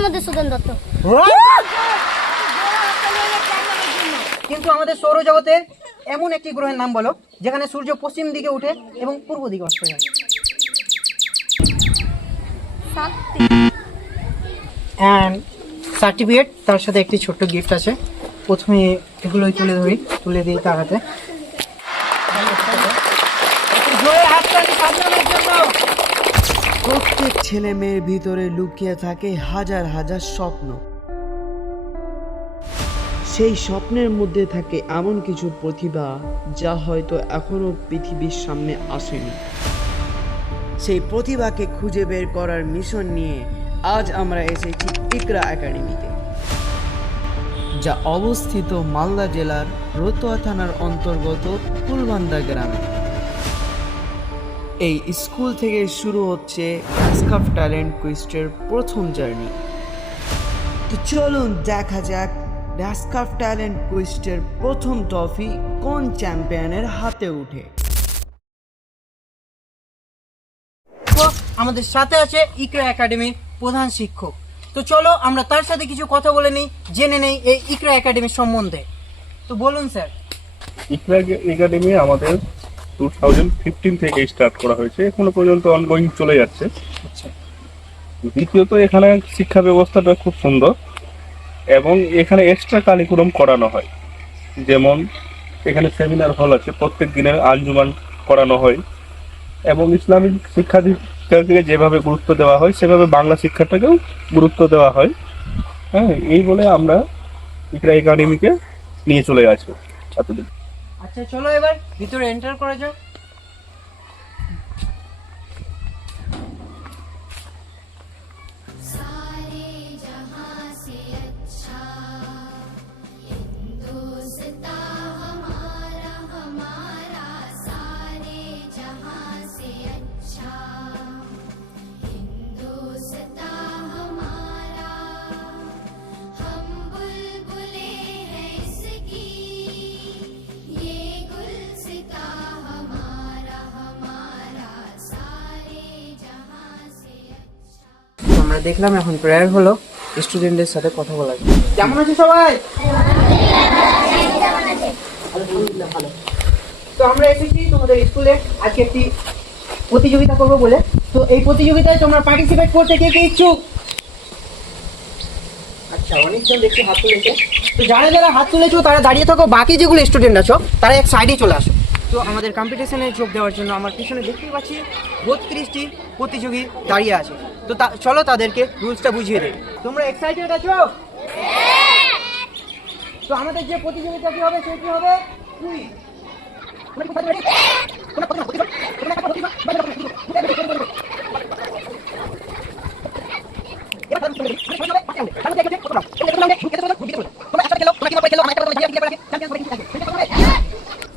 তার মধ্যে সুদান দত্ত। কিন্তু আমাদের সৌরজগতে এমন একটি গ্রহের নাম বলো যেখানে সূর্য পশ্চিম দিকে উঠে এবং পূর্ব দিকে অস্ত যায়। অ্যান্ড সার্টিফিকেট তার সাথে একটি ছোট্ট গিফট আছে। প্রথমে এগুলোই তুলে দিই তার হাতে। প্রত্যেক ছেলে মেয়ের ভিতরে লুকিয়ে থাকে হাজার হাজার স্বপ্ন। সেই স্বপ্নের মধ্যে থাকে এমন কিছু প্রতিভা যা হয়তো এখনো পৃথিবীর সামনে আসেনি। সেই প্রতিভাকে খুঁজে বের করার মিশন নিয়ে আজ আমরা এসেছি ইকরা একাডেমিতে, যা অবস্থিত মালদা জেলার রতুয়া থানার অন্তর্গত ফুলবান্দা গ্রামে। এই স্কুল থেকে শুরু হচ্ছে ড্যাসকাপ ট্যালেন্ট কুইস্টের প্রথম জার্নি। তো চলুন দেখা যাক ড্যাসকাপ ট্যালেন্ট কুইস্টের প্রথম ট্রফি কোন চ্যাম্পিয়নের হাতে উঠে। আমাদের সাথে আছে ইকরা একাডেমির প্রধান শিক্ষক। তো চলো আমরা তার সাথে কিছু কথা বলে নিই, জেনে নেই এই ইকরা একাডেমির সম্বন্ধে। তো বলুন স্যার। ইকরা একাডেমি আমাদের 2015 থেকে স্টার্ট করা হয়েছে, এখনো পর্যন্ত অনগোয়িং চলে যাচ্ছে। দ্বিতীয়ত এখানে শিক্ষা ব্যবস্থাটা খুব সুন্দর এবং এখানে এক্সট্রা কারিকুলাম করানো হয়। যেমন এখানে সেমিনার হল আছে, প্রত্যেক দিনের আঞ্জুমান করানো হয় এবং ইসলামিক শিক্ষাকে যেভাবে গুরুত্ব দেওয়া হয় সেভাবে বাংলা শিক্ষাটাকেও গুরুত্ব দেওয়া হয়। হ্যাঁ, এই বলে আমরা ইকরা একাডেমিকে নিয়ে চলে আসবো ছাত্রদের। আচ্ছা চলো এবার ভিতরে এন্টার করা যাক। আমরা দেখলাম এখন প্রেয়ার হলো, স্টুডেন্টদের সাথে কথা বলা যায়। কেমন আছে সবাই? আলহামদুলিল্লাহ ভালো। তো আমরা এসেছি তোমাদের স্কুলে আজকে একটি প্রতিযোগিতা করবো বলে। তো এই প্রতিযোগিতায় তোমরা পার্টিসিপেট করতে কে কে ইচ্ছুক? আচ্ছা, অনেকজন দেখছি হাত তুলেছে। তো যারা যারা হাত তুলেছো তারা দাঁড়িয়ে থাকো, বাকি যেগুলো স্টুডেন্ট আছো তারা এক সাইডে চলে আসো। তো আমাদের কম্পিটিশনে যোগ দেওয়ার জন্য আমার পিছনে দেখতেই পাচ্ছি 32টি প্রতিযোগী দাঁড়িয়ে আছে। তো চলো তাদেরকে রুলসটা বুঝিয়ে দেই। তোমরা এক্সাইটেড আছো? তো আমাদের যে প্রতিযোগিতাটি হবে সেটি হবে কুইজ।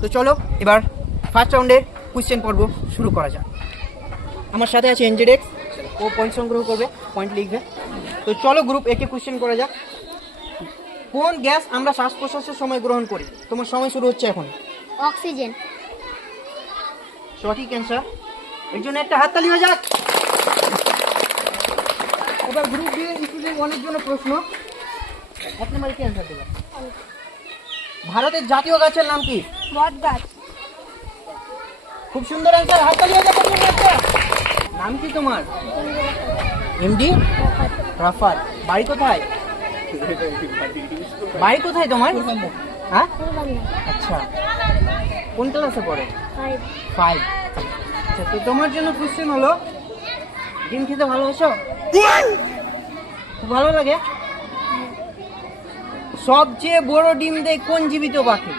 তো চলো এবার ফার্স্ট রাউন্ডের কোশ্চেন পর্ব শুরু করা যাক। আমার সাথে আছে এনজেডেক্স, ও পয়েন্ট সংগ্রহ করবে, পয়েন্ট লিখবে। তো চলো গ্রুপ একে কোশ্চেন করা যাক। কোন গ্যাস আমরা শ্বাস প্রশ্বাসের সময় গ্রহণ করি? তোমার সময় শুরু হচ্ছে এখন। অক্সিজেন। সঠিক অ্যান্সার। এর জন্য একটা হাততালি হয়ে যাক। এবার গ্রুপ বি স্টুডেন্ট অনেক জন্য প্রশ্ন। এক নম্বরে কি অ্যান্সার দেবে? ভারতের জাতীয় গাছের নাম কি? বট গাছ। খুব সুন্দর অ্যান্সার, হাততালি হয়ে যাক। নাম কি তোমার? এমডি রাফাত। বাড়ি কোথায়? বাড়ি কোথায় তোমার? হ্যাঁ, আচ্ছা, কোন ক্লাসে পড়ে? 5। আচ্ছা, তো তোমার জন্য কোশ্চেন হলো, ডিম খেতে ভালোবাসো? খুব ভালো লাগে। সবচেয়ে বড় ডিম দেয় কোন জীবিত পাখি?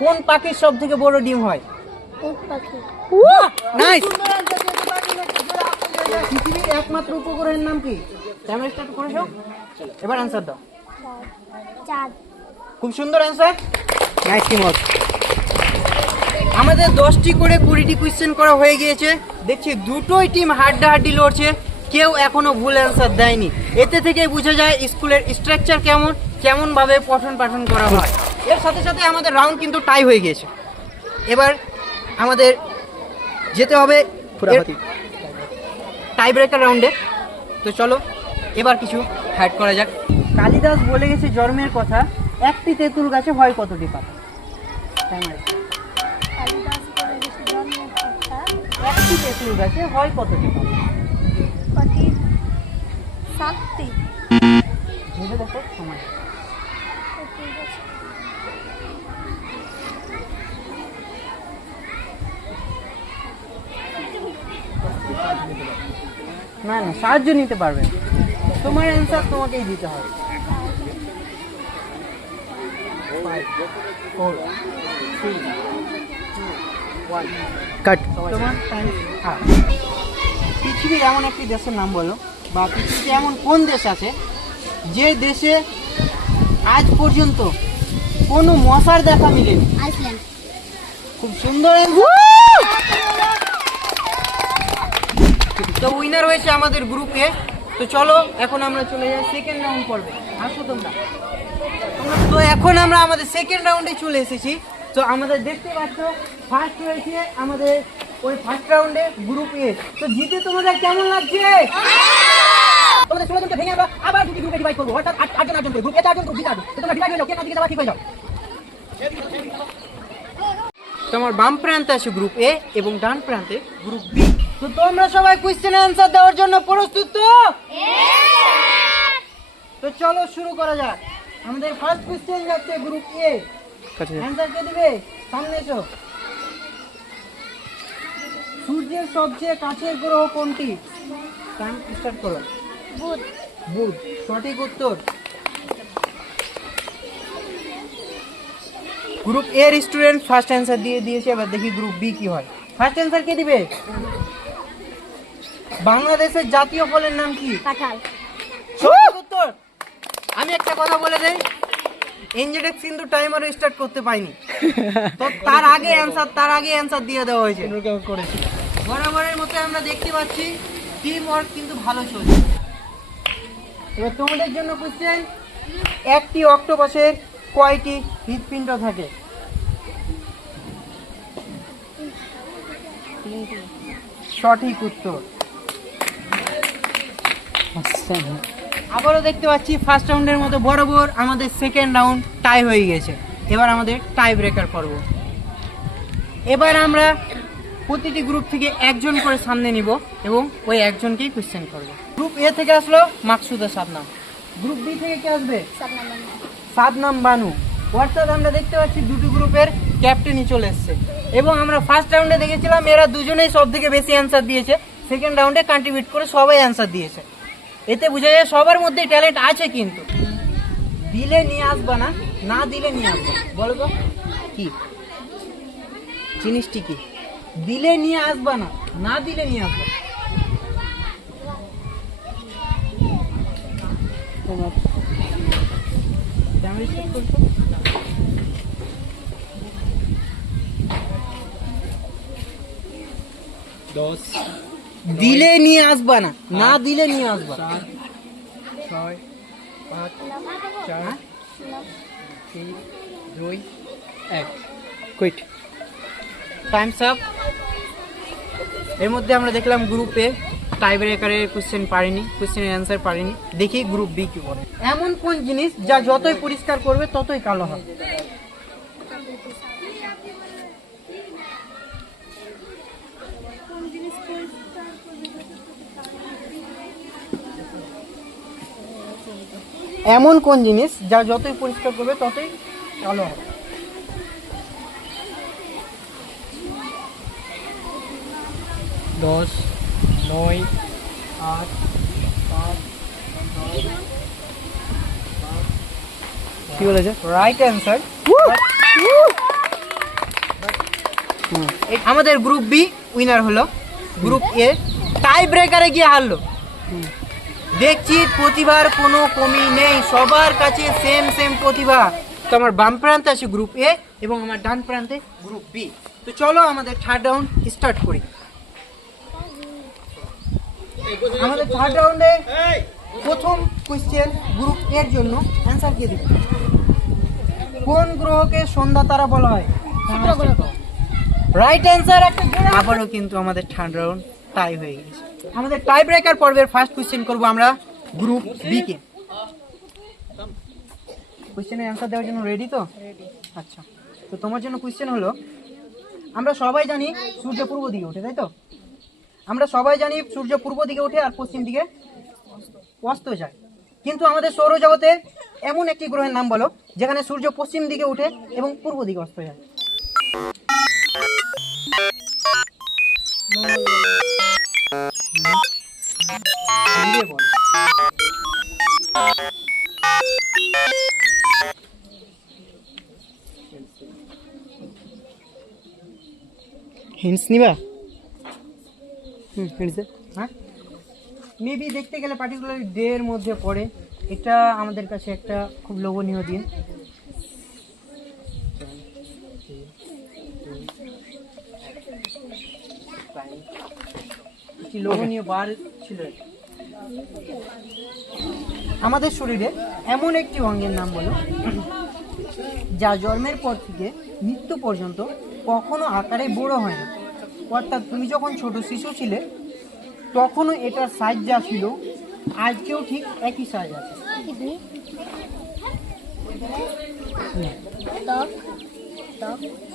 কোন পাখির সব থেকে বড় ডিম হয়? নাইস। পৃথিবীর একমাত্র উপগ্রহের নাম কি? ক্যামেরা স্টার্ট করেছো? এবার অ্যান্সার দাও। চাঁদ। খুব সুন্দর অ্যান্সার, নাইস টিমওয়ার্ক। আমাদের 10টি করে 20টি কোশ্চেন করা হয়ে গিয়েছে। দেখছি দুটোই টিম হাড্ডাহাড্ডি লড়ছে, কেউ এখনো ভুল অ্যান্সার দেয়নি। এতে থেকেই বোঝা যায় স্কুলের স্ট্রাকচার কেমনভাবে পঠন পাঠন করা হয়। এর সাথে সাথে আমাদের রাউন্ড কিন্তু টাই হয়ে গিয়েছে। এবার আমাদের যেতে হবে টাই ব্রেকার রাউন্ডে। তো চলো এবার কিছু হাইড করা যাক। কালিদাস বলে গেছে জন্মের কথা, একটি তেঁতুল গাছে হয় কতটি পাতা? কালিদাস বলে গেছে জন্মের কথা, একটি তেঁতুল গাছে হয় কতটি পাতা? কটি? 7টি। ভেবে দেখো সময়। না না, সাহায্য নিতে পারবে, তোমার অ্যান্সার তোমাকেই দিতে হবে। 5 4 3 2 1 কাট। তোমার টাইম। হ্যাঁ, পৃথিবীর এমন একটি দেশের নাম বলো, বা পৃথিবীতে এমন কোন দেশ আছে যে দেশে আজ পর্যন্ত কোনো মশার দেখা মিলেনি? আইসল্যান্ড। খুব সুন্দর answer। তো উইনার হয়েছে আমাদের গ্রুপ এ। তো চলো এখন আমরা চলে যাই সেকেন্ড রাউন্ড পর্বে। আসো তোমরা। তো এখন আমরা আমাদের সেকেন্ড রাউন্ডে চলে এসেছি। তো আমাদের দেখতে পাচ্ছ ফার্স্ট হয়েছে আমাদের ওই ফার্স্ট রাউন্ডে গ্রুপ এ। তো জিতে তোমাদের কেমন লাগছে? তোমাদের 16 জনকে ভেঙে আমরা আবার দুটি গ্রুপে ডিভাইড করব, অর্থাৎ 8 জন করে। গ্রুপ এ 4 জন, গ্রুপ বি 4 জন। তো তোমরা ডিভাইড হয়ে যাও, কে কাজ দিতে পারো ঠিক হয়ে যাও। তোমার বাম প্রান্তে আছে গ্রুপ এ এবং ডান প্রান্তে গ্রুপ বি। তো তোমরা সবাই কোশ্চেন অ্যানসার দেওয়ার জন্য প্রস্তুত তো? তো চলো শুরু করা যাক। আমাদের ফার্স্ট কোশ্চেন যাচ্ছে গ্রুপ এ। অ্যানসার কে দিবে? সামনে এসো। সূর্যের সবচেয়ে কাছের গ্রহ কোনটি? টাইম স্টার্ট করো। বুধ। বুধ সঠিক উত্তর। গ্রুপ এ এর স্টুডেন্ট ফার্স্ট অ্যানসার দিয়ে দিয়েছে, এবার দেখি গ্রুপ বি কি হয়। ফার্স্ট অ্যানসার কে দিবে? বাংলাদেশের জাতীয় ফলের নাম কি? কাঁঠাল। সঠিক উত্তর। আমি একটা কথা বলে দেই, এনজেডেক্স কিন্তু টাইমারও স্টার্ট করতে পাইনি, তো তার আগে অ্যানসার দিয়ে দেওয়া হয়েছে। বরাবরের মতো আমরা দেখতে পাচ্ছি টিম ওয়ার্ক কিন্তু ভালো চলছে। এবার তোমাদের জন্য কোশ্চেন, একটি অক্টোপাসের কয়টি হৃৎপিণ্ড থাকে? সঠিক উত্তর। আবারও দেখতে পাচ্ছি ফার্স্ট রাউন্ডের মতো বরাবর আমাদের সেকেন্ড রাউন্ড টাই হয়ে গেছে। এবার আমাদের টাই ব্রেকার পর্ব। এবার আমরা প্রতিটি গ্রুপ থেকে একজন করে সামনে নিব এবং ওই একজনকেই কোশ্চেন করব। গ্রুপ এ থেকে আসলো মাকসুদা সাদনাম, গ্রুপ বি থেকে কে আসবে? সাদনাম বানু। অর্থাৎ আমরা দেখতে পাচ্ছি দুটি গ্রুপের ক্যাপ্টেনই চলে এসছে। এবং আমরা ফার্স্ট রাউন্ডে দেখেছিলাম এরা দুজনেই সব থেকে বেশি অ্যান্সার দিয়েছে, সেকেন্ড রাউন্ডে কন্ট্রিবিউট করে সবাই অ্যান্সার দিয়েছে। এতে বোঝা যায় সবার মধ্যে ট্যালেন্ট আছে, কিন্তু দিলে নিয়ে আসবা না, না দিলে নিয়ে আসবা। বলো তো কি জিনিসটি কি? দিলে নিয়ে আসবা না, না দিলে নিয়ে আসবা। দিলে নিয়ে আসবা না, না দিলে নিয়ে আসবা। 6 5 4 3 2 1 কুইট। Times up. এর মধ্যে আমরা দেখলাম গ্রুপে টাই ব্রেকারের কোশ্চেন পারিনি, কোশ্চেনের অ্যান্সার পারিনি। দেখি গ্রুপ বি কি করে। এমন কোন জিনিস যা যতই পরিষ্কার করবে ততই কালো হবে? এমন কোন জিনিস যা যতই পরিষ্কার করবে ততই কালো হবে? 10 9 8 7 কি বলেছে? Right answer. আমাদের গ্রুপ বি উইনার হলো। গ্রুপ এ টাই ব্রেকারে গিয়ে হারলো। দেখছি প্রতিভার কোনো কমি নেই, সবার কাছে সেম প্রতিভা। তো আমার বাম প্রান্তে আছে গ্রুপ এ এবং আমার ডান প্রান্তে গ্রুপ বি। তো চলো আমাদের থার্ড রাউন্ড স্টার্ট করি। আমাদের থার্ড রাউন্ডে প্রথম কোশ্চেন গ্রুপ এর জন্য। অ্যান্সার কে দিবে? কোন গ্রহকে সন্ধ্যা তারা বলা হয়? Right answer. আবারও কিন্তু আমাদের থার্ড রাউন্ড টাই হয়ে গেছে। আমাদের টাই ব্রেকার পর্বের ফার্স্ট কোশ্চেন করব আমরা গ্রুপ বি কে। কোশ্চেনের অ্যান্সার দেওয়ার জন্য রেডি তো? আচ্ছা, তো তোমার জন্য কোশ্চেন হলো, আমরা সবাই জানি সূর্য পূর্ব দিকে ওঠে, তাই তো? আমরা সবাই জানি সূর্য পূর্ব দিকে ওঠে আর পশ্চিম দিকে অস্ত যায়, কিন্তু আমাদের সৌরজগতে এমন একটি গ্রহের নাম বলো যেখানে সূর্য পশ্চিম দিকে ওঠে এবং পূর্ব দিকে অস্ত যায়। নিজে বল। হিন্টস নিবা? হিন্টস হ্যাঁ, মেবি দেখতে গেলে পার্টিকুলারলি ডে এর মধ্যে পড়ে। এটা আমাদের কাছে একটা খুব লোভনীয় দিন। একটি লোভনীয় বার ছিল এটা। আমাদের শরীরে এমন একটি অঙ্গের নাম বলো যা জন্মের পর থেকে মৃত্যু পর্যন্ত কখনো আকারে বড় হয় না, অর্থাৎ তুমি যখন ছোট শিশু ছিলে তখনও এটার সাইজ যা ছিল আজকেও ঠিক একই সাইজ আছে।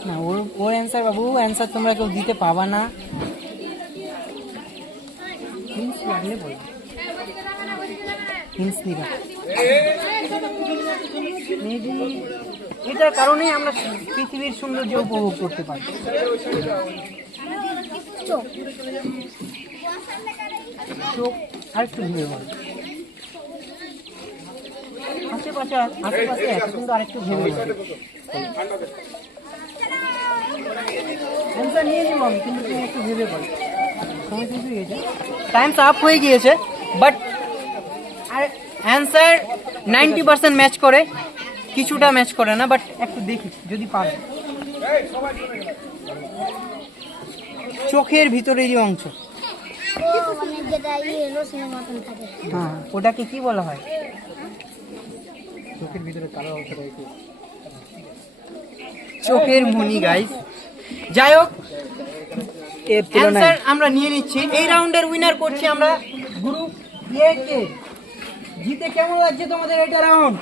না, ওর অ্যান্সার বাবু, অ্যান্সার তোমরা কেউ দিতে পাবা না। হিন্টস লাগলে বলো, হিন্টস দিবা। মেবি এটার কারণেই আমরা পৃথিবীর সৌন্দর্য উপভোগ করতে পারি। চোখ আর একটু ভেবে বলো, আশেপাশে আছে কিন্তু আরেকটু ভেবে বলো। অ্যান্সার নিয়ে নিব আমি, কিন্তু তুমি একটু ভেবে বলো। সময় কিন্তু গিয়েছে, টাইমস আপ হয়ে গিয়েছে, বাট আর অ্যান্সার 90% ম্যাচ করে, কিছুটা ম্যাচ করে না, বাট একটু দেখি যদি পারে। চোখের ভিতরেরই অংশ, হ্যাঁ, ওটাকে কি বলা হয়? চোখের ভিতরে কালো অংশ রয়েছে, চোখের মনি গাইস। যাই হোক, অ্যান্সার আমরা নিয়ে নিচ্ছি। এই রাউন্ডের উইনার করছি আমরা গ্রুপ এ কে। জিতে কেমন লাগছে তোমাদের এটা রাউন্ড?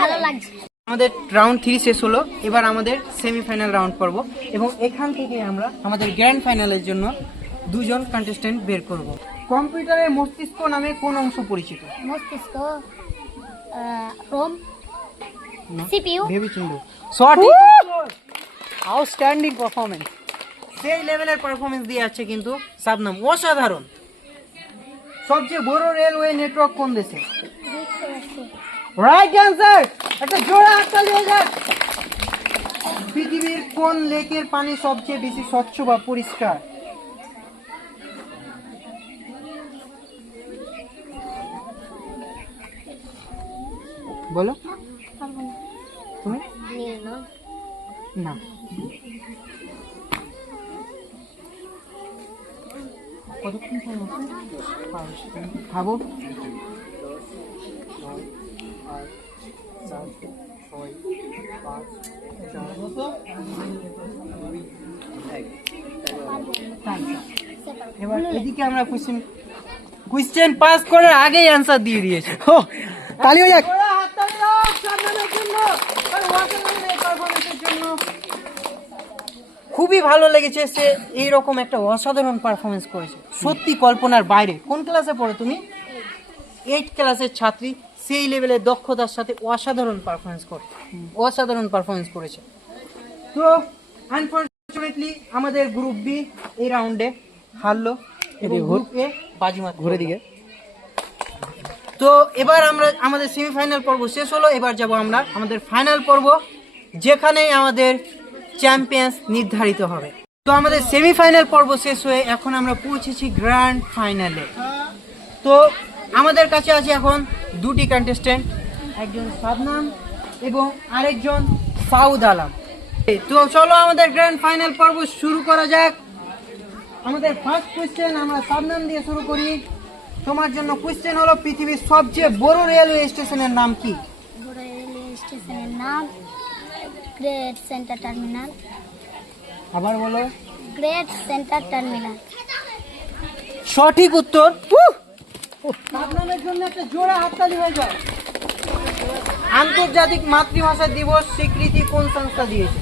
ভালো লাগছে। আমাদের রাউন্ড 3 শেষ হলো, এবার আমাদের সেমিফাইনাল রাউন্ড পর্ব, এবং এখান থেকে আমরা আমাদের গ্র্যান্ড ফাইনালের জন্য 2 জন কন্টেস্ট্যান্ট বের করব। কম্পিউটারের মস্তিষ্ক নামে কোন অংশ পরিচিত? মস্তিষ্ক, রোম, সিপিইউ। ভেবেচিন্তে সঠিক, আউটস্ট্যান্ডিং পারফরম্যান্স, সেই লেভেলের পারফরম্যান্স দিয়ে আছে কিন্তু শাবনাম, অসাধারণ। সবচেয়ে বড় রেলওয়ে নেটওয়ার্ক কোন দেশে? রাইট অ্যান্সার, একটা জোড়া হাততালি হয়ে যাক। পৃথিবীর কোন লেকের পানি সবচেয়ে বেশি স্বচ্ছ বা পরিষ্কার? বলো তুমি। না, কতক্ষণ খাবো? 5 এবার এদিকে আমরা কোশ্চেন পাস করার আগেই অ্যান্সার দিয়ে দিয়েছে। তালি হয়ে যাক। খুবই ভালো লেগেছে, সে এইরকম একটা অসাধারণ পারফরমেন্স করেছে, সত্যি কল্পনার বাইরে। কোন ক্লাসে পড়ো তুমি? 8 ক্লাসের ছাত্রী, সেই লেভেলের দক্ষতার সাথে অসাধারণ পারফরমেন্স করেছে। তো আনফরচুনেটলি আমাদের গ্রুপ বি এই রাউন্ডে হারলো এবং গ্রুপ এ বাজিমাত ঘুরে দিকে। তো এবার আমরা আমাদের সেমিফাইনাল পর্ব শেষ হলো, এবার যাব আমরা আমাদের ফাইনাল পর্ব, যেখানে আমাদের চ্যাম্পিয়ন্স নির্ধারিত হবে। তো আমাদের সেমিফাইনাল পর্ব শেষ হয়ে এখন আমরা পৌঁছেছি গ্র্যান্ড ফাইনালে। তো আমাদের কাছে আছে এখন 2টি কন্টেস্ট্যান্ট, একজন শাবনাম এবং আরেকজন সাউদ আলম। তো চলো আমাদের গ্র্যান্ড ফাইনাল পর্ব শুরু করা যাক। আমাদের ফার্স্ট কোয়েশ্চেন আমরা শাবনাম দিয়ে শুরু করি। তোমার জন্য কোয়েশ্চেন হলো, পৃথিবীর সবচেয়ে বড় রেলওয়ে স্টেশনের নাম কি? বড় রেলওয়ে স্টেশনের নাম গ্রেট সেন্টার টার্মিনাল। আবার বলো। Great centre terminal. সঠিক উত্তর। শাবনামের জন্য একটা জোড়া হাততালি হয়ে যায়। আন্তর্জাতিক মাতৃভাষা দিবস স্বীকৃতি কোন সংস্থা দিয়েছে?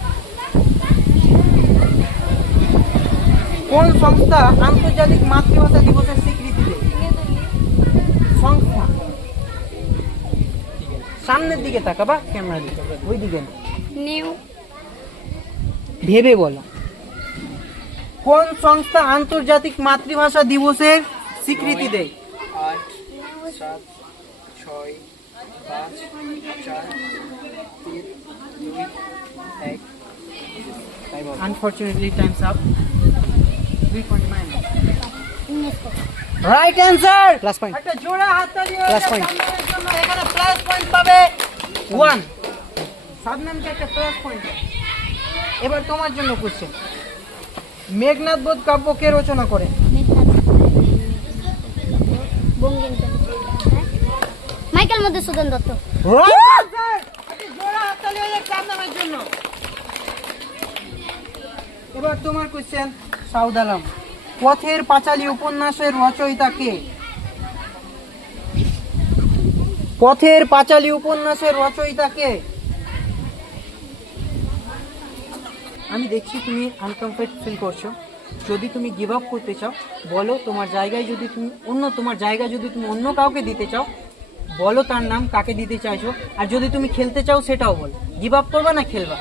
কোন সংস্থা আন্তর্জাতিক মাতৃভাষা দিবসের স্বীকৃতি দেয়? সংস্থা। সামনের দিকে তাকাবা, ক্যামেরা দিকে, ওই দিকে না। নিউ ভেবে বলো, কোন সংস্থা আন্তর্জাতিক মাতৃভাষা দিবসের স্বীকৃতি দেয়? Unfortunately, time's up. 3.9. UNESCO. Right answer. Plus point. একটা জোড়া হাততালি হয়ে Plus যাক point. সামনের জন্য। এখানে প্লাস পয়েন্ট পাবে 1। সাদনামকে একটা প্লাস পয়েন্ট। এবার তোমার জন্য কোশ্চেন। মেঘনাদ বধ কাব্য কে রচনা করে? Bankimchandra Michael Madhusudan Dutta. Right answer. একটা জোড়া হাততালি হয়ে যাক সাদনামের জন্য। এবার তোমার কোশ্চেন সাউদ আলম। পথের পাঁচালী উপন্যাসের রচয়িতা কে? পথের পাঁচালী উপন্যাসের রচয়িতা কে? আমি দেখছি তুমি আনকমফর্ট ফিল করছো। যদি তুমি গিভ আপ করতে চাও বলো, তোমার জায়গায় যদি তুমি অন্য কাউকে দিতে চাও বলো তার নাম, কাকে দিতে চাইছো। আর যদি তুমি খেলতে চাও সেটাও বলো। গিভ আপ করবা না খেলবা?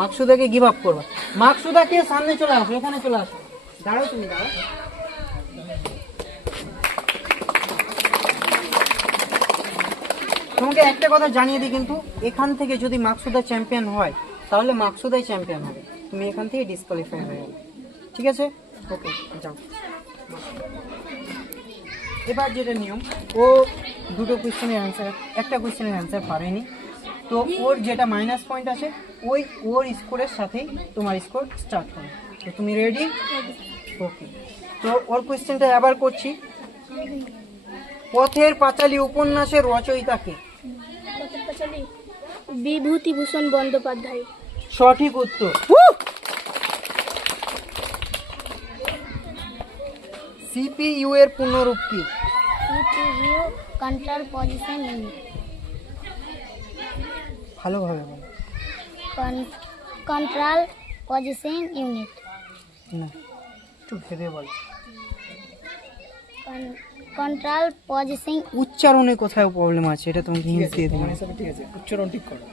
মাকসুদাকে গিভ আপ করবা। মাকসুদাকে সামনে চলে আসো, এখানে চলে আসো। দাঁড়াও, তুমি দাঁড়াও। তোমাকে একটা কথা জানিয়ে দিই, কিন্তু এখান থেকে যদি মাকসুদা চ্যাম্পিয়ন হয় তাহলে মাকসুদাই চ্যাম্পিয়ন হবে। তুমি এখান থেকে ডিসকোয়ালিফাই হয়ে যাবে, ঠিক আছে? ওকে, যাও। এবার যেটা নিয়ম, ও দুটো কোয়েশ্চেনের অ্যান্সার, একটা কোয়েশ্চেনের অ্যান্সার পারেনি, তো ওর যেটা মাইনাস পয়েন্ট আছে ওর স্কোরের সাথেই তোমার স্কোর স্টার্ট হবে। তো তুমি রেডি? ওকে, তো ওর কোয়েশ্চেনটা আবার করছি। পথের পাঁচালী উপন্যাসের রচয়িতা কে? বিভূতিভূষণ বন্দ্যোপাধ্যায়। সঠিক উত্তর। সিপিইউ এর পূর্ণরূপ কি? CPU control position unit. ভালোভাবে বলো। Control position unit. না, একটু ভেবে বলো। Control position. উচ্চারণে কোথাও প্রবলেম আছে, এটা তোমাকে হিন্ট দিয়ে দিলাম। ঠিক আছে, উচ্চারণ ঠিক করো।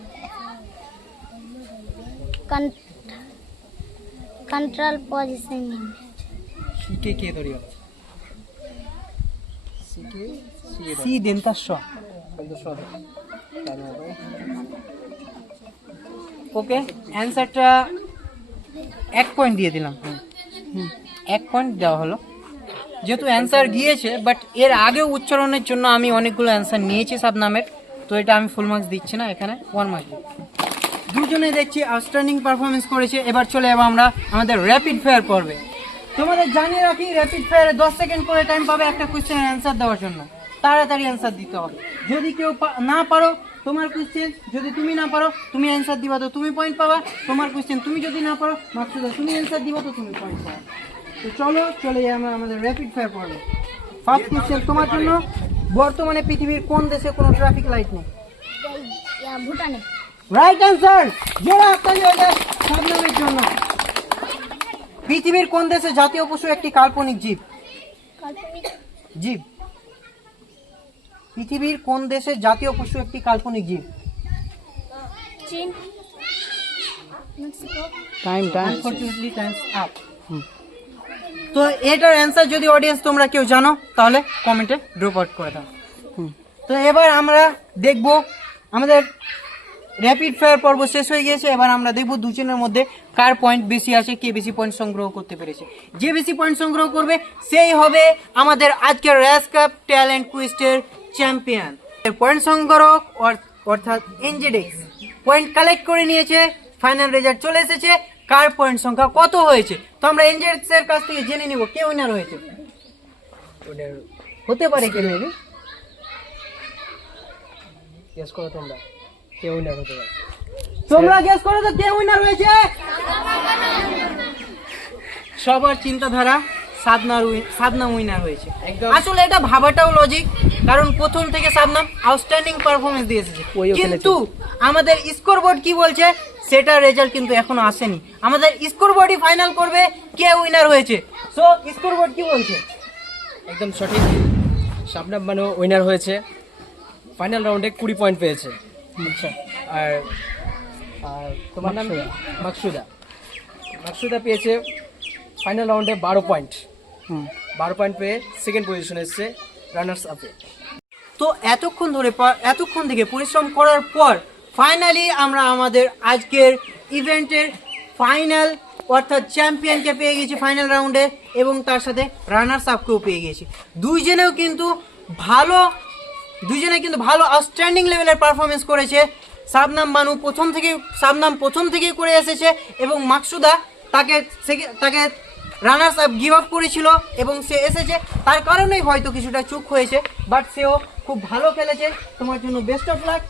Control position unit. শিকে কে ধরি হবে? সি দেন্তাস। ওকে, অ্যান্সারটা 1 পয়েন্ট দিয়ে দিলাম। 1 পয়েন্ট দেওয়া হলো, যেহেতু অ্যান্সার গিয়েছে। বাট এর আগেও উচ্চারণের জন্য আমি অনেকগুলো অ্যান্সার নিয়েছি সাবনামের, তো এটা আমি ফুল মার্কস দিচ্ছি না, এখানে 1 মার্ক। দুজনে দেখছি আউটস্ট্যান্ডিং পারফরমেন্স করেছে। এবার চলে যাবো আমরা আমাদের র্যাপিড ফায়ার পর্বে। তোমাদের জানিয়ে রাখি, র্যাপিড ফায়ারে 10 সেকেন্ড করে টাইম পাবে একটা কোয়েশ্চেনের অ্যান্সার দেওয়ার জন্য। তাড়াতাড়ি অ্যান্সার দিতে হবে। যদি কেউ না পারো, তোমার কোয়েশ্চেন যদি তুমি না পারো তুমি অ্যান্সার দিবা, তো তুমি পয়েন্ট পাবা। তোমার কোয়েশ্চেন তুমি যদি না পারো, মাকসুদা তুমি অ্যান্সার দিবা, তো তুমি পয়েন্ট পাবা। তো চলো চলে যাই আমরা আমাদের র্যাপিড ফায়ার পর্বে। ফার্স্ট কোয়েশ্চেন তোমার জন্য। বর্তমানে পৃথিবীর কোন দেশে কোনো ট্রাফিক লাইট নেই? ভুটানে। Right answer. জোড়া হাততালি হয়ে যায় সাবনামের জন্য। পৃথিবীর কোন দেশে জাতীয় পশু একটি কাল্পনিক জীব? জীব। পৃথিবীর কোন দেশের জাতীয় পশু একটি কাল্পনিক জীব? চীন। মেক্সিকো। Unfortunately, time's up. তো এটার অ্যান্সার যদি অডিয়েন্স তোমরা কেউ জানো তাহলে কমেন্টে ড্রপ আউট করে দাও। তো এবার আমরা দেখব, আমাদের র্যাপিড ফায়ার পর্ব শেষ হয়ে গিয়েছে। এবার আমরা দেখব দুজনের মধ্যে কার পয়েন্ট বেশি আছে, কে বেশি পয়েন্ট সংগ্রহ করতে পেরেছে। যে বেশি পয়েন্ট সংগ্রহ করবে সেই হবে আমাদের আজকের র্যাস কাপ ট্যালেন্ট কুইজের চ্যাম্পিয়ন। পয়েন্ট সংগ্রহ অর্থাৎ এনজেডেক্স পয়েন্ট কালেক্ট করে নিয়েছে। ফাইনাল রেজাল্ট চলে এসেছে, কার পয়েন্ট সংখ্যা কত হয়েছে। তো আমরা এনজেডেক্স এর কাছ থেকে জেনে নিব কে উইনার হয়েছে। হতে পারে কে মেবি গেস করো তোমরা, কে উইনার হতে পারে। তোমরা গেস করো তো কে উইনার হয়েছে। সবার চিন্তাধারা সাদনাম উইনার হয়েছে। আসলে এটা ভাবাটাও লজিক, কারণ প্রথম থেকে সাবনাম আউটস্ট্যান্ডিং পারফরমেন্স দিয়ে এসেছে। ওইও খেলেছে। কিন্তু আমাদের স্কোর বোর্ড কি বলছে সেটা রেজাল্ট কিন্তু এখনো আসেনি। আমাদের স্কোর বোর্ডই ফাইনাল করবে কে উইনার হয়েছে। সো স্কোর বোর্ড কি বলছে? একদম সঠিক, শাবনাম বানু উইনার হয়েছে, ফাইনাল রাউন্ডে 20 পয়েন্ট পেয়েছে। আচ্ছা, আর আর তোমার নাম কি? মাকসুদা। মাকসুদা পেয়েছে ফাইনাল রাউন্ডে 12 পয়েন্ট। 12 পয়েন্ট পেয়ে সেকেন্ড পজিশনে এসেছে রানার্স আপে। তো এতক্ষণ থেকে পরিশ্রম করার পর ফাইনালি আমরা আমাদের আজকের ইভেন্টের ফাইনাল অর্থাৎ চ্যাম্পিয়নকে পেয়ে গেছি ফাইনাল রাউন্ডে, এবং তার সাথে রানার্স আপকেও পেয়ে গেছি। দুইজনে কিন্তু ভালো আউটস্ট্যান্ডিং লেভেলের পারফরমেন্স করেছে। সাবনাম প্রথম থেকেই করে এসেছে, এবং মাকসুদা তাকে রানার্স আপ গিভ আপ করেছিল এবং সে এসেছে, তার কারণেই হয়তো কিছুটা চুক হয়েছে, বাট সেও খুব ভালো খেলেছে। তোমার জন্য বেস্ট অফ লাক।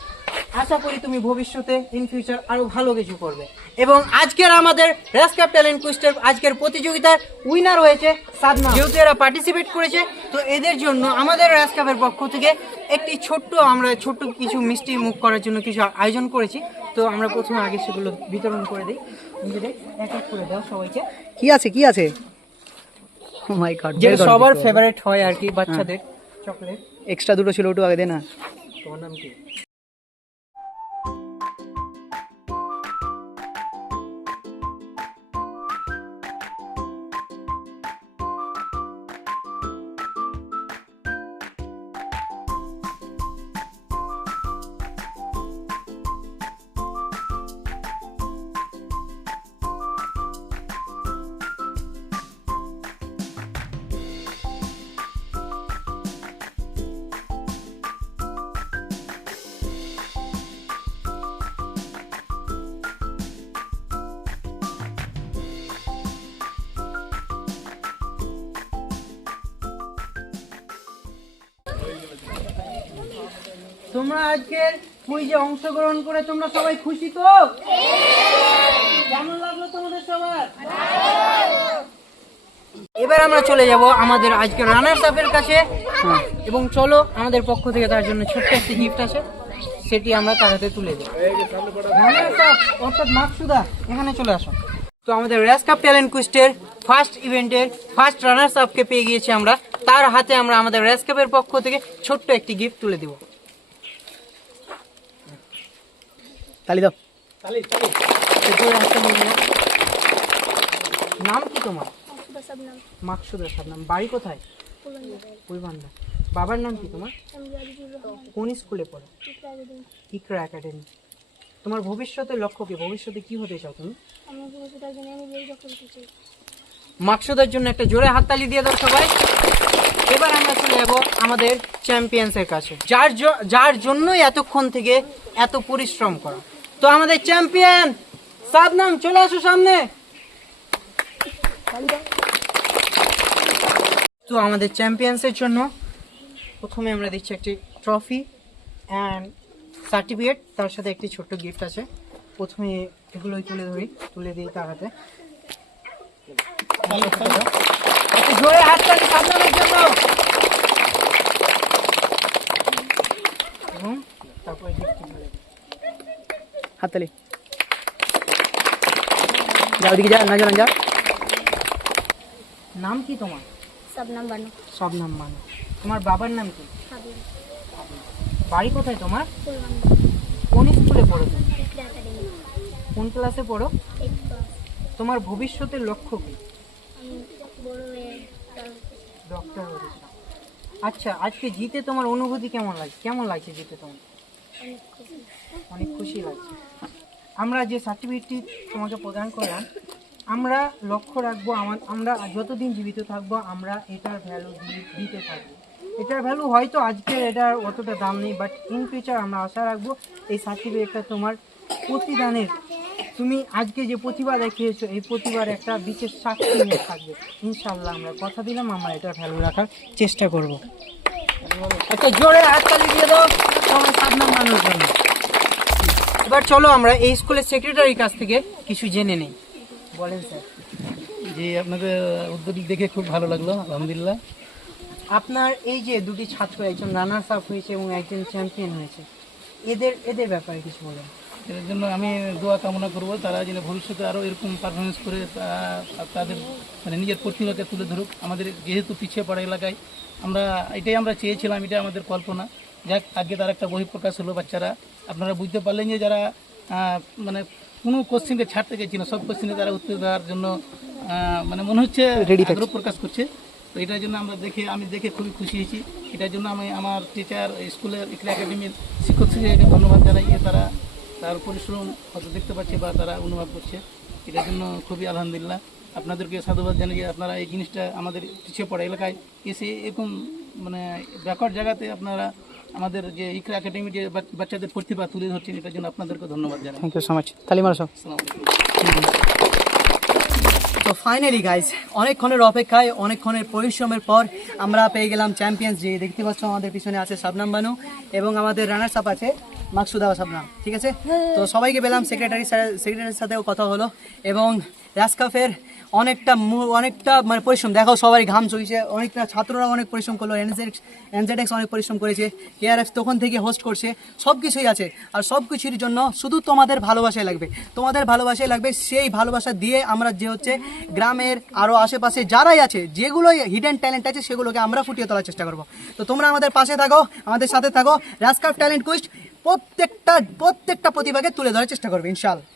আশা করি তুমি ভবিষ্যতে ইন ফিউচার আরো ভালো কিছু করবে। এবং আজকের আমাদের রেস কাপ ট্যালেন্ট কুইজের আজকের প্রতিযোগিতার উইনার হয়েছে সাদমা। যেহেতু এরা পার্টিসিপেট করেছে, তো এদের জন্য আমাদের রেস কাপের পক্ষ থেকে একটি আমরা ছোট্ট কিছু মিষ্টি মুখ করার জন্য কিছু আয়োজন করেছি। তো আমরা প্রথমে আগে সেগুলো বিতরণ করে দিই। নিজেদের এক এক করে দাও সবাইকে। কি আছে ও মাই গড, যেটা সবার ফেভারিট হয় আর কি, বাচ্চাদের চকলেট। এক্সট্রা দুটো ছিল, ওটু আগে দে না। তোমার নাম কি? তোমরা আজকের কুইজে অংশগ্রহণ করে তোমরা সবাই খুশি তো? কেমন লাগলো তোমাদের সবার? এবার আমরা চলে যাব আমাদের আজকের রানার্স আপের কাছে, এবং চলো আমাদের পক্ষ থেকে তার জন্য ছোট্ট একটি গিফট আছে, সেটি আমরা তার হাতে তুলে দিই। রানার্স আপ অর্থাৎ মাকসুদা, এখানে চলে আসো। তো আমাদের রেস কাপ ট্যালেন্ট কুইজের ফার্স্ট ইভেন্টের ফার্স্ট রানার্স আপকে পেয়ে গিয়েছি আমরা। তার হাতে আমরা আমাদের রেস কাপের পক্ষ থেকে ছোট্ট একটি গিফট তুলে দিব। তালি দাও। নাম কি তোমার? মাকসুদা সাবনাম। বাড়ি কোথায়? ফুলবান্ধা। বাবার নাম কি তোমার? কোন স্কুলে পড়ো? ইকরা একাডেমি। তোমার ভবিষ্যতের লক্ষ্য কি? ভবিষ্যতে কি হতে চাও তুমি? মাকসুদার জন্য একটা জোরে হাততালি দিয়ে দাও সবাই। এবার আমরা চলে যাবো আমাদের চ্যাম্পিয়ন্সের কাছে, যার জন্যই এতক্ষণ থেকে এত পরিশ্রম করা। তো আমাদের চ্যাম্পিয়ন সাবনাম, চলে আসো সামনে। তো আমাদের চ্যাম্পিয়ন্সের জন্য প্রথমে আমরা দিচ্ছি একটি ট্রফি অ্যান্ড সার্টিফিকেট, তার সাথে একটি ছোট্ট গিফট আছে। প্রথমে এগুলোই তুলে দিই তার হাতে। একটু জোরে হাততালি সাবনামের জন্য। এবং তারপরে হাততালি। যাও দিকে, যা না যা। নাম কি তোমার? सबनम बानो শবনম বানু। তোমার বাবার নাম কি? हाबिब বাড়ি কোথায় তোমার? फुलवंदा কোন স্কুলে পড়ো তুমি? इकरा एकेडमी কোন ক্লাসে পড়ো? 8 क्लास তোমার ভবিষ্যতের লক্ষ্য কি? আমি বড় হয়ে ডক্টর হতে চাও। আচ্ছা, আজকে জিতে তোমার অনুভূতি কেমন লাগছে জিতে তোমার? অনেক খুশি। অনেক খুশি লাগছে। আমরা যে সার্টিফিকেটটি তোমাকে প্রদান করলাম, আমরা লক্ষ্য রাখবো আমরা যতদিন জীবিত থাকবো আমরা এটার ভ্যালু দিতে থাকবো। এটার ভ্যালু হয়তো আজকে এটার অতটা দাম নেই, বাট ইন ফিউচার আমরা আশা রাখবো এই সার্টিফিকেটটা তোমার প্রতিদানের, তুমি আজকে যে প্রতিভা দেখিয়েছো এই প্রতিভার একটা বিশেষ সাক্ষী নিয়ে থাকবে। ইনশাল্লাহ আমরা কথা দিলাম আমরা এটার ভ্যালু রাখার চেষ্টা করব। একটা জোরে হাততালি দিয়ে দাও তোমার সাবনাম বানুর জন্য। এবার চলো আমরা এই স্কুলের সেক্রেটারির কাছ থেকে কিছু জেনে নেই। বলেন স্যার। জি, আপনাদের উদ্যোগ দেখে খুব ভালো লাগলো, আলহামদুলিল্লাহ। আপনার এই যে দুটি ছাত্র, একজন রানার্স আপ হয়েছে এবং একজন চ্যাম্পিয়ন হয়েছে, এদের ব্যাপারে কিছু বলেন। এর জন্য আমি দোয়া কামনা করব তারা যেন ভবিষ্যতে আরও এরকম পারফরমেন্স করে তাদের মানে নিজের প্রতিভাকে তুলে ধরুক। আমাদের যেহেতু পিছিয়ে পড়া এলাকায় এটাই আমরা চেয়েছিলাম, এটা আমাদের কল্পনা। যাক, আজকে তার একটা বহিঃপ্রকাশ হলো। বাচ্চারা আপনারা বুঝতে পারলেন যে যারা মানে কোনো কোশ্চেনকে ছাড়তে চাইছি না, সব কোশ্চেনে তারা উত্তর দেওয়ার জন্য মানে মনে হচ্ছে আগ্রহ প্রকাশ করছে। তো এটার জন্য আমি দেখে খুবই খুশি হয়েছি। এটার জন্য আমি আমার টিচার, স্কুলের ইকরা একাডেমির শিক্ষক শিক্ষিকাকে ধন্যবাদ জানাই যে তার পরিশ্রম হয়তো দেখতে পাচ্ছে বা তারা অনুভব করছে। এটার জন্য খুবই আলহামদুলিল্লাহ। আপনাদেরকে সাধুবাদ জানাই যে আপনারা এই জিনিসটা আমাদের পিছিয়ে পড়া এলাকায় এসে এরকম মানে ব্যাকওয়ার্ড জায়গাতে আপনারা আমাদের যে ইকরা একাডেমি যে বাচ্চাদের প্রতিভা তুলে ধরছেন, এটার জন্য আপনাদেরকে ধন্যবাদ জানাই। Thank you so much. তালি মারো সব। আসসালামু আলাইকুম। তো ফাইনালি গাইজ, অনেকক্ষণের অপেক্ষায়, অনেকক্ষণের পরিশ্রমের পর আমরা পেয়ে গেলাম চ্যাম্পিয়ন্স। যে দেখতে পাচ্ছ আমাদের পিছনে আছে শাবনাম বানু এবং আমাদের রানার্স আপ আছে মাকসুদা শাবনাম, ঠিক আছে। তো সবাইকে পেলাম, সেক্রেটারির সাথেও কথা হলো এবং রাজকাফের অনেকটা মানে পরিশ্রম দেখাও, সবাই ঘাম চইছে, অনেকটা ছাত্ররা অনেক পরিশ্রম করলো, এনজেডেক্স অনেক পরিশ্রম করেছে, কেআরএফ তখন থেকে হোস্ট করছে, সব কিছুই আছে। আর সব কিছুর জন্য শুধু তোমাদের ভালোবাসাই লাগবে, তোমাদের ভালোবাসাই লাগবে। সেই ভালোবাসা দিয়ে আমরা যে হচ্ছে গ্রামের আরও আশেপাশে যারাই আছে, যেগুলো হিডেন ট্যালেন্ট আছে, সেগুলোকে আমরা ফুটিয়ে তোলার চেষ্টা করবো। তো তোমরা আমাদের পাশে থাকো, আমাদের সাথে থাকো। রাজকাফ ট্যালেন্ট কুইস্ট প্রত্যেকটা প্রতিভাকে তুলে ধরার চেষ্টা করবে ইনশাআল্লাহ।